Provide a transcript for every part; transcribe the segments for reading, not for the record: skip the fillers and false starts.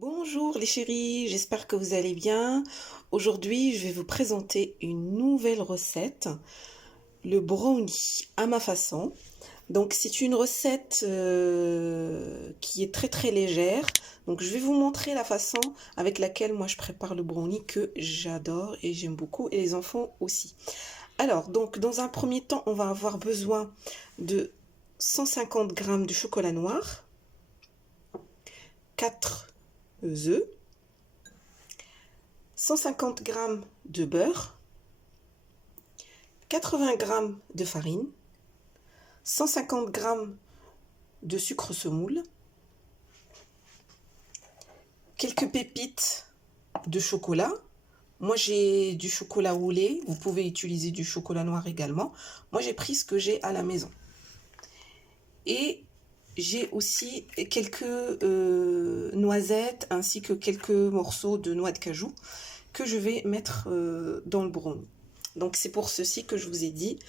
Bonjour les chéris, j'espère que vous allez bien. Aujourd'hui, je vais vous présenter une nouvelle recette, le brownie à ma façon. Donc, c'est une recette qui est très très légère. Donc, je vais vous montrer la façon avec laquelle moi je prépare le brownie que j'adore et j'aime beaucoup et les enfants aussi. Alors, donc, dans un premier temps, on va avoir besoin de 150 g de chocolat noir, 4 œufs, 150 g de beurre, 80 g de farine, 150 g de sucre semoule, quelques pépites de chocolat. Moi j'ai du chocolat au lait, vous pouvez utiliser du chocolat noir également. Moi j'ai pris ce que j'ai à la maison. Et j'ai aussi quelques noisettes ainsi que quelques morceaux de noix de cajou que je vais mettre dans le brownie. Donc c'est pour ceci que je vous ai dit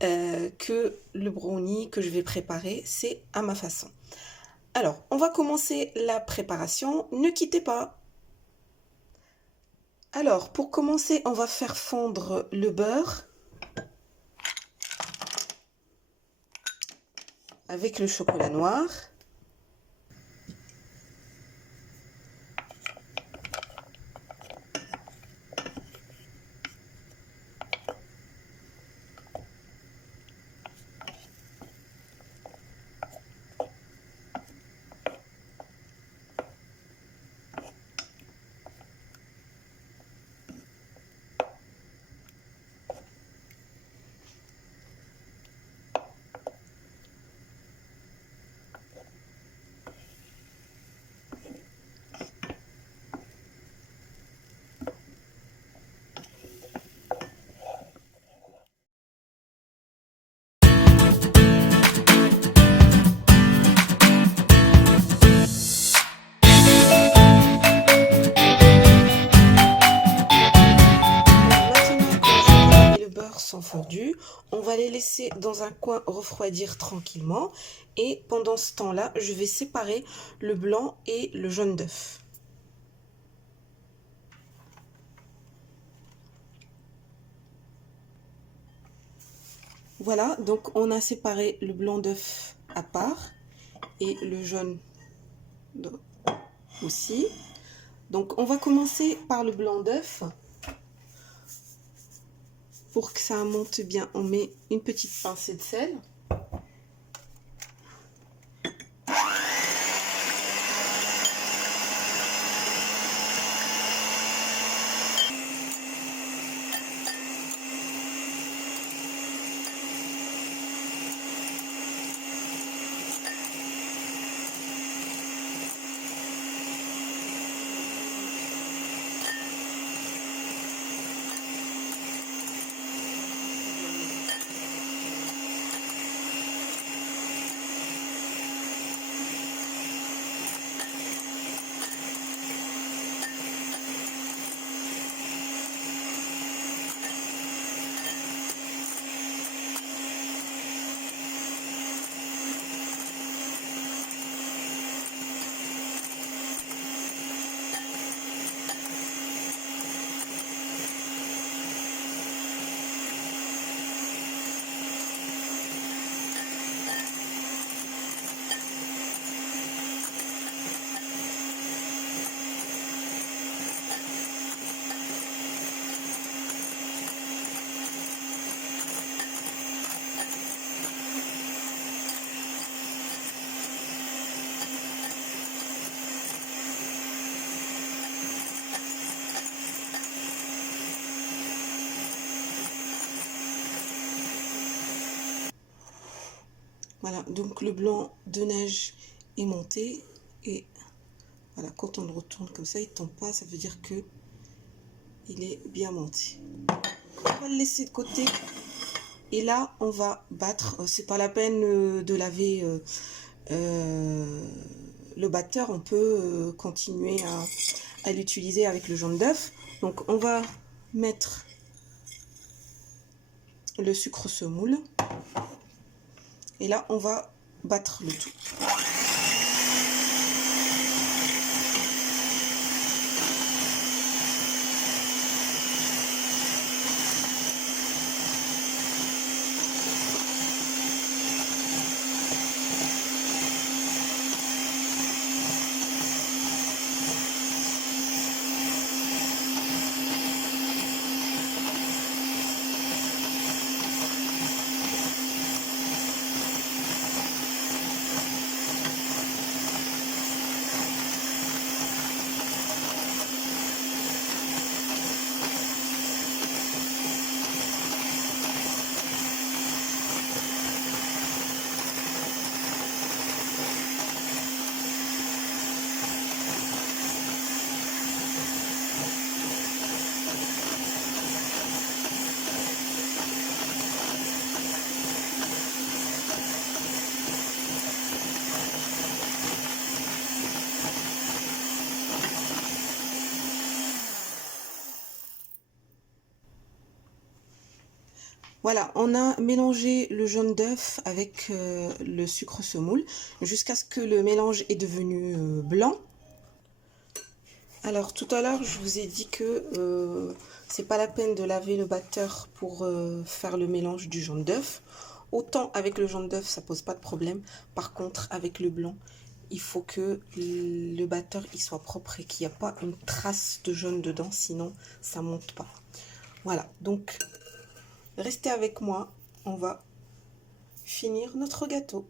que le brownie que je vais préparer, c'est à ma façon. Alors, on va commencer la préparation. Ne quittez pas. Alors, pour commencer, on va faire fondre le beurre avec le chocolat noir. Sont fondus, on va les laisser dans un coin refroidir tranquillement et pendant ce temps-là, je vais séparer le blanc et le jaune d'œuf. Voilà, donc on a séparé le blanc d'œuf à part et le jaune aussi. Donc on va commencer par le blanc d'œuf. Pour que ça monte bien, on met une petite pincée de sel. Voilà, donc le blanc de neige est monté et voilà, quand on le retourne comme ça, il ne tombe pas, ça veut dire que il est bien monté. On va le laisser de côté et là on va battre. C'est pas la peine de laver le batteur, on peut continuer à l'utiliser avec le jaune d'œuf. Donc on va mettre le sucre semoule. Et là, on va battre le tout. Voilà, on a mélangé le jaune d'œuf avec le sucre semoule jusqu'à ce que le mélange est devenu blanc. Alors tout à l'heure, je vous ai dit que c'est pas la peine de laver le batteur pour faire le mélange du jaune d'œuf. Autant avec le jaune d'œuf, ça pose pas de problème. Par contre, avec le blanc, il faut que le batteur il soit propre et qu'il n'y a pas une trace de jaune dedans, sinon ça monte pas. Voilà, donc restez avec moi, on va finir notre gâteau.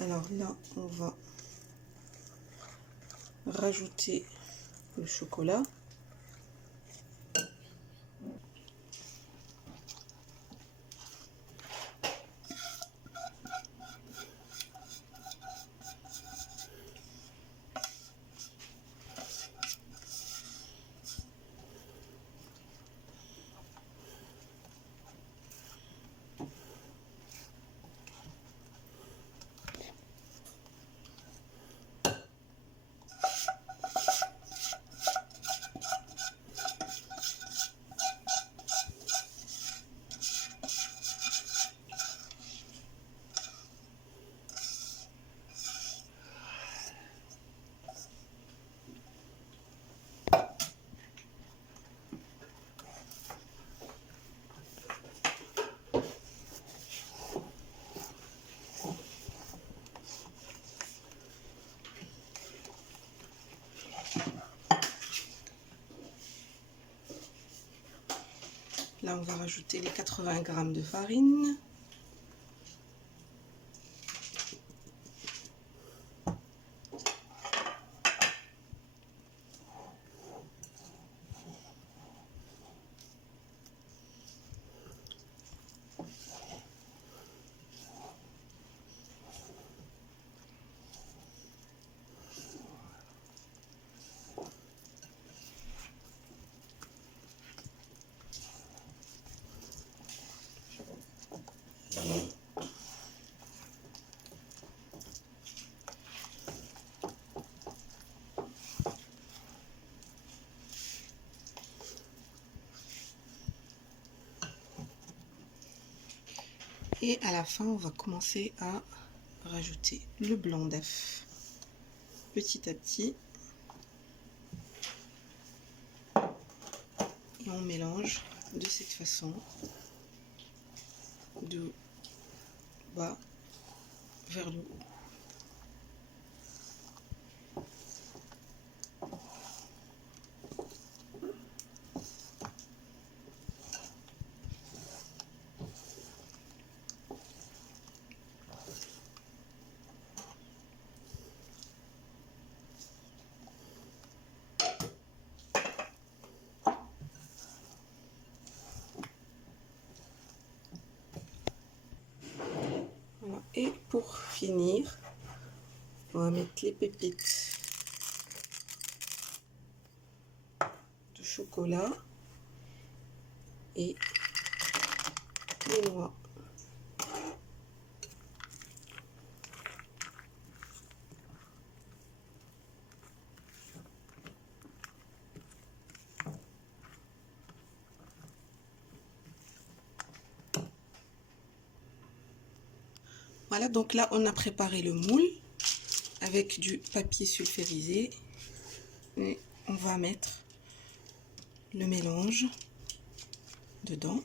Alors là, on va rajouter le chocolat. Là, on va rajouter les 80 g de farine. Et à la fin, on va commencer à rajouter le blanc d'œuf petit à petit. Et on mélange de cette façon, de bas vers le haut. Voilà. Et pour finir, on va mettre les pépites de chocolat et les noix. Voilà, donc là on a préparé le moule avec du papier sulfurisé et on va mettre le mélange dedans.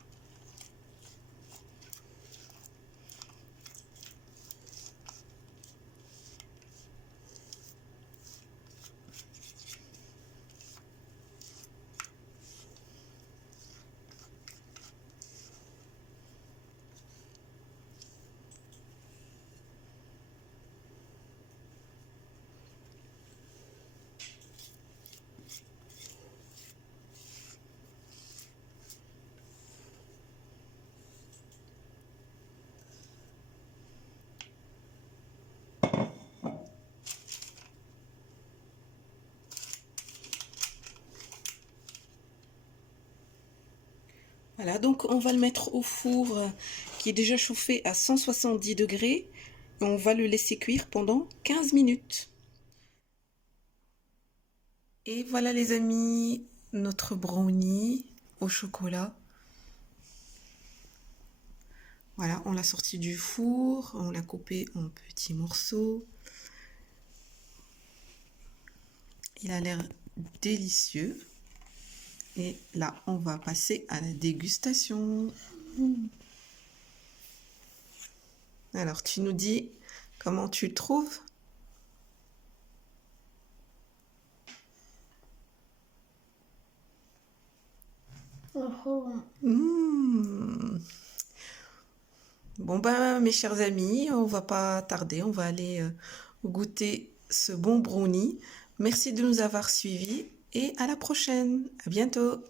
Voilà, donc on va le mettre au four qui est déjà chauffé à 170 degrés et on va le laisser cuire pendant 15 minutes. Et voilà les amis, notre brownie au chocolat. Voilà, on l'a sorti du four, on l'a coupé en petits morceaux. Il a l'air délicieux. Et là, on va passer à la dégustation. Alors, tu nous dis comment tu le trouves? Mmh. Bon ben, mes chers amis, on va pas tarder, on va aller goûter ce bon brownie. Merci de nous avoir suivis et à la prochaine. À bientôt.